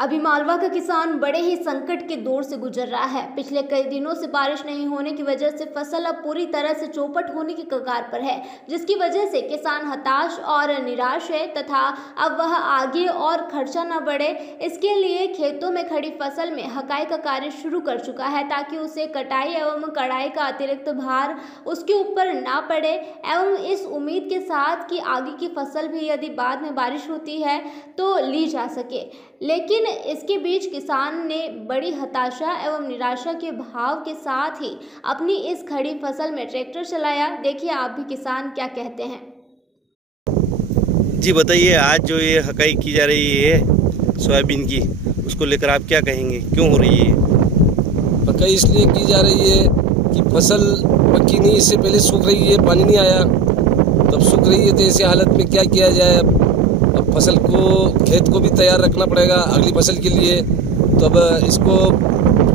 अभी मालवा का किसान बड़े ही संकट के दौर से गुजर रहा है। पिछले कई दिनों से बारिश नहीं होने की वजह से फसल अब पूरी तरह से चौपट होने की कगार पर है, जिसकी वजह से किसान हताश और निराश है तथा अब वह आगे और खर्चा न बढ़े इसके लिए खेतों में खड़ी फसल में हकाई का कार्य शुरू कर चुका है, ताकि उसे कटाई एवं कड़ाई का अतिरिक्त भार उसके ऊपर ना पड़े एवं इस उम्मीद के साथ कि आगे की फसल भी यदि बाद में बारिश होती है तो ली जा सके। लेकिन इसके बीच किसान ने बड़ी हताशा एवं निराशा के भाव के साथ ही अपनी इस खड़ी फसल में ट्रैक्टर चलाया। देखिए आप भी किसान क्या कहते हैं। जी बताइए, आज जो ये हकाई की जा रही है सोयाबीन की, उसको लेकर आप क्या कहेंगे, क्यों हो रही है? हकाई इसलिए की जा रही है कि फसल पक्की नहीं, इससे पहले सूख रही है, पानी नहीं आया, तब सूख रही है, तो ऐसे हालत में क्या किया जाए। अब फसल को, खेत को भी तैयार रखना पड़ेगा अगली फसल के लिए। तो अब इसको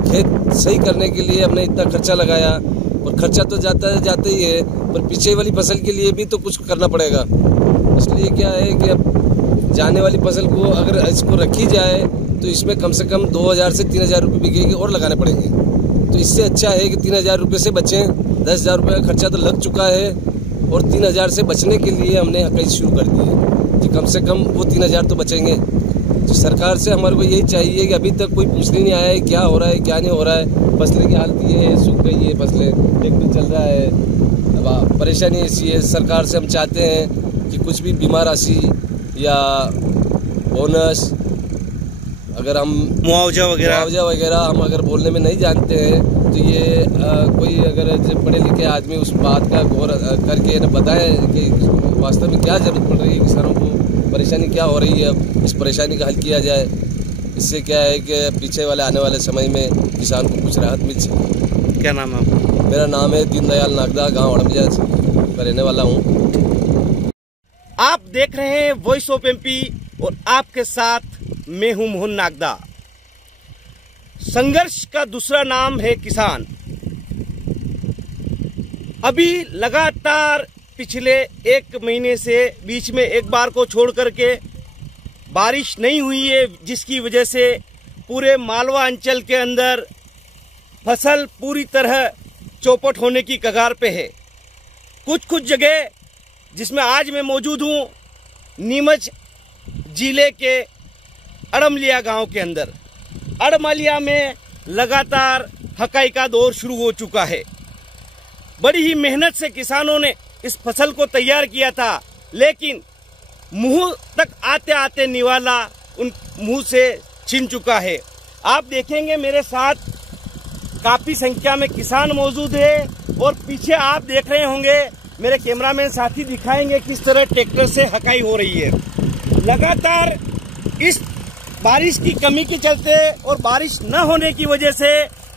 खेत सही करने के लिए हमने इतना खर्चा लगाया, और खर्चा तो जाता ही है, पर पीछे वाली फसल के लिए भी तो कुछ करना पड़ेगा। इसलिए क्या है कि अब जाने वाली फसल को अगर इसको रखी जाए तो इसमें कम से कम 2000 से 3000 रुपये बिकेगी और लगाने पड़ेंगे। तो इससे अच्छा है कि 3000 रुपये से बचें। 10,000 रुपये का खर्चा तो लग चुका है, और 3000 से बचने के लिए हमने हकाई शुरू कर दी है कि कम से कम वो 3000 तो बचेंगे। तो सरकार से हमारे को यही चाहिए कि अभी तक कोई पूछने नहीं आया है क्या हो रहा है क्या नहीं हो रहा है। फसलें की हालत ये है, सूख गई है फसलें, ट्रैक्टर चल रहा है। अब परेशानी ऐसी है, सरकार से हम चाहते हैं कि कुछ भी बीमा राशि या बोनस, अगर हम मुआवजा वगैरह हम अगर बोलने में नहीं जानते हैं तो ये कोई अगर पढ़े लिखे आदमी उस बात का गौर करके न बताए कि वास्तव में क्या जरूरत पड़ रही है, किसानों को परेशानी क्या हो रही है, अब इस परेशानी का हल किया जाए। इससे क्या है कि पीछे वाले आने वाले समय में किसान को कुछ राहत मिल सके। क्या नाम है आपका? मेरा नाम है दीनदयाल नागदा, गाँव अड़मजा का रहने वाला हूँ। आप देख रहे हैं वॉइस ऑफ एमपी और आपके साथ मैं हूं मोहन नागदा। संघर्ष का दूसरा नाम है किसान। अभी लगातार पिछले 1 महीने से बीच में एक बार को छोड़ करके बारिश नहीं हुई है, जिसकी वजह से पूरे मालवा अंचल के अंदर फसल पूरी तरह चौपट होने की कगार पे है। कुछ जगह जिसमें आज मैं मौजूद हूं, नीमच जिले के अड़मलिया गांव के अंदर। अड़मलिया में लगातार हकाई का दौर शुरू हो चुका है। बड़ी ही मेहनत से किसानों ने इस फसल को तैयार किया था, लेकिन मुंह तक आते आते निवाला उन मुंह से छिन चुका है। आप देखेंगे मेरे साथ काफी संख्या में किसान मौजूद है, और पीछे आप देख रहे होंगे मेरे कैमरामैन साथी दिखाएंगे किस तरह ट्रैक्टर से हकाई हो रही है। लगातार इस बारिश की कमी के चलते और बारिश न होने की वजह से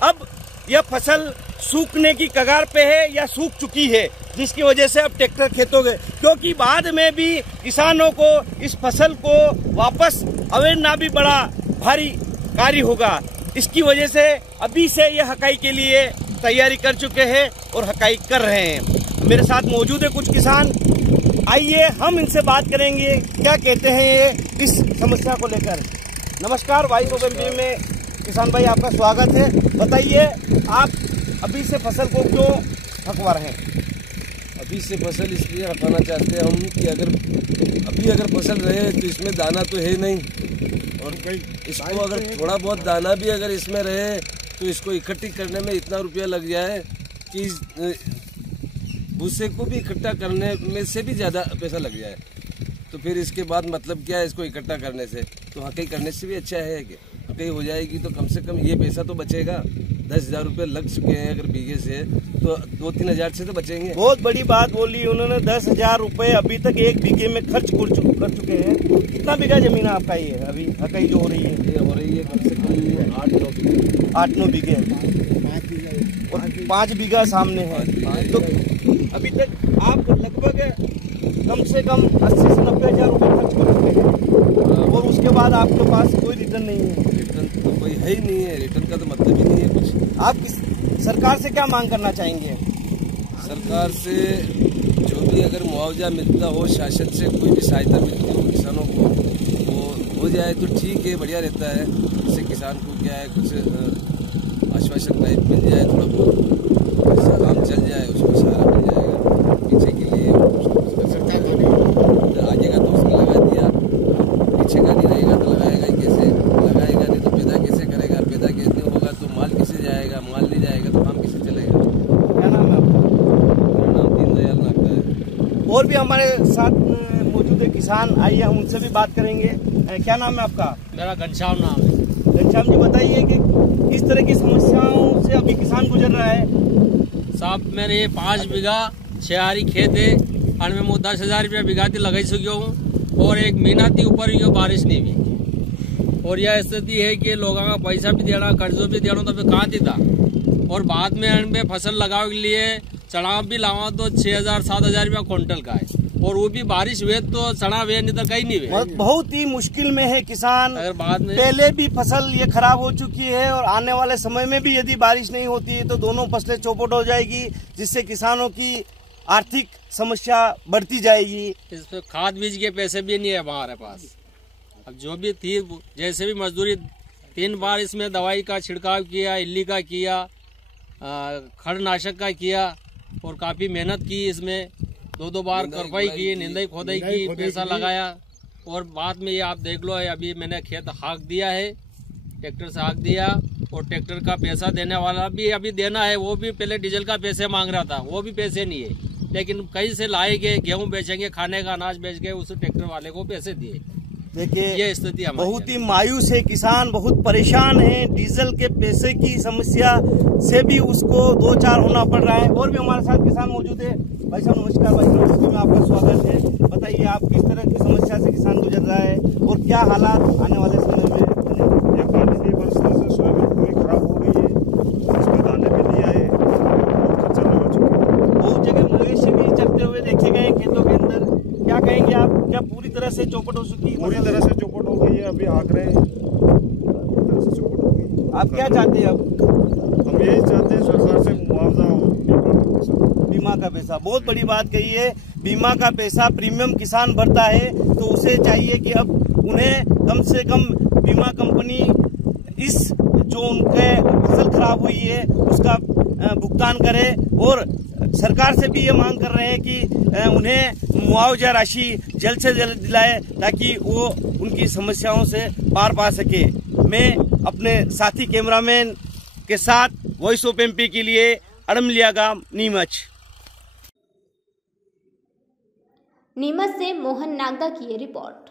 अब यह फसल सूखने की कगार पे है या सूख चुकी है, जिसकी वजह से अब ट्रैक्टर खेतों गए, क्योंकि बाद में भी किसानों को इस फसल को वापस अवेरना भी बड़ा भारी कार्य होगा। इसकी वजह से अभी से यह हकाई के लिए तैयारी कर चुके हैं और हकाई कर रहे हैं। मेरे साथ मौजूद है कुछ किसान, आइए हम इनसे बात करेंगे क्या कहते हैं ये इस समस्या को लेकर। नमस्कार, वॉइस ऑफ एमपी में किसान भाई आपका स्वागत है। बताइए आप अभी से फसल को क्यों हकवा रहे हैं? अभी से फसल इसलिए हटाना चाहते हैं हम कि अगर फसल रहे तो इसमें दाना तो है नहीं, और इसको अगर थोड़ा बहुत दाना भी अगर इसमें रहे तो इसको इकट्ठी करने में इतना रुपया लग जाए कि भूसे को भी इकट्ठा करने में से भी ज़्यादा पैसा लग जाए। तो फिर इसके बाद मतलब क्या है इसको इकट्ठा करने से? तो हकाई करने से भी अच्छा है कि हकाई हो जाएगी तो कम से कम ये पैसा तो बचेगा। 10,000 रुपये लग चुके हैं अगर बीघे से, तो 2-3 हज़ार से तो बचेंगे। बहुत बड़ी बात बोली उन्होंने, 10,000 रुपये अभी तक एक बीघे में खर्च कर चुके हैं। कितना बीघा जमीन है आपका ये अभी हकाई जो हो रही है? ये हो रही है कम से कम 8-9 बीघे, और 5 बीघा सामने है। तो अभी तक आप लगभग कम से कम 80 से 90 हज़ार रुपये खर्च कर चुके हैं, और उसके बाद आपके पास कोई रिटर्न नहीं है। रिटर्न तो कोई है ही नहीं है, रिटर्न का तो मतलब ही नहीं है कुछ। आप सरकार से क्या मांग करना चाहेंगे? सरकार से जो भी अगर मुआवजा मिलता हो, शासन से कोई भी सहायता मिलती हो किसानों को, वो हो जाए तो ठीक है, बढ़िया रहता है। इससे किसान को क्या है, कुछ आश्वासन टाइप मिल जाए, थोड़ा बहुत ऐसा काम चल जाए, उसको सहारा मिल जाएगा पीछे के लिए। आगे का तो उसने लगा दिया, पीछे का नहीं रहेगा तो लगाएगा ही कैसे? लगाएगा नहीं तो पैदा कैसे करेगा? पैदा कैसे होगा तो माल कैसे जाएगा? माल नहीं जाएगा तो काम कैसे चलेगा? क्या नाम है आपका? मेरा नाम दीनदयाल नागदा है। और भी हमारे साथ मौजूद है किसान, आइए हम उनसे भी बात करेंगे। क्या नाम है आपका? मेरा घनश्याम नाम है। घनश्याम जी, बताइए कि किस तरह की समस्याओं से अभी किसान गुजर रहा है? साहब मेरे 5 बीघा 6 खेत है, और मैं 10,000 रुपया बीघा थी लगाई चुकी हूँ, और 1 महीना थी ऊपर यो बारिश नहीं हुई। और यह स्थिति है कि लोगों का पैसा भी देना, कर्जों भी देना, तो मैं कहाँ थी था। और बाद में फसल लगाने के लिए चढ़ाव भी लावा तो 6,000-7,000 रुपया क्विंटल का है, और वो भी बारिश हुए तो चढ़ा हुए, नहीं तो कहीं नहीं हुए। बहुत ही मुश्किल में है किसान। अगर बाद में पहले भी फसल ये खराब हो चुकी है, और आने वाले समय में भी यदि बारिश नहीं होती है तो दोनों फसलें चौपट हो जाएगी, जिससे किसानों की आर्थिक समस्या बढ़ती जाएगी। इस पे खाद बीज के पैसे भी नहीं है हमारे पास। अब जो भी थी, जैसे भी मजदूरी 3 बार इसमें दवाई का छिड़काव किया, इल्ली का किया, खड़नाशक का किया, और काफी मेहनत की इसमें। 2 बार करवाई की, निंदाई खोदाई की, पैसा लगाया। और बाद में ये आप देख लो, अभी मैंने खेत हाँक दिया है, ट्रैक्टर से हाँक दिया, और ट्रैक्टर का पैसा देने वाला भी अभी देना है। वो भी पहले डीजल का पैसे मांग रहा था, वो भी पैसे नहीं है, लेकिन कहीं से लाएंगे, गेहूं बेचेंगे, खाने का अनाज बेच के उस ट्रैक्टर वाले को पैसे दिए। देखिए, ये स्थिति बहुत ही मायूस है किसान, बहुत परेशान है। डीजल के पैसे की समस्या से भी उसको 2-4 होना पड़ रहा है। और भी हमारे साथ किसान मौजूद है। भाई साहब नमस्कार, भाई साहब में आपका स्वागत है। बताइए, आप किस तरह की समस्या से किसान गुजर रहा है, और क्या हालात आने वाले समय में? ये पानी की वजह से सोयाबीन पूरी खराब हो गई है, इसमें दाने भी नहीं आए, बहुत खर्चा लगा चुका है। बहुत जगह मवेशी भी चलते हुए देखे गए खेतों के अंदर। क्या कहेंगे आप, क्या पूरी तरह से चौपट हो चुकी है? पूरी तरह से चौपट हो गई है, अभी हाँक रहे हैं, पूरी तरह से चौपट हो गई। आप क्या चाहते हैं? अब हम यही चाहते हैं सरकार से मुआवजा और बीमा का पैसा। बहुत बड़ी बात कही है, बीमा का पैसा प्रीमियम किसान भरता है, तो उसे चाहिए कि अब उन्हें कम से कम बीमा कंपनी इस जो उनके फसल खराब हुई है उसका भुगतान करे। और सरकार से भी ये मांग कर रहे हैं कि उन्हें मुआवजा राशि जल्द से जल्द दिलाए, ताकि वो उनकी समस्याओं से पार पा सके। मैं अपने साथी कैमरामैन के साथ वॉइस ऑफ एमपी के लिए अड़मलिया गांव नीमच से मोहन नागदा की ये रिपोर्ट।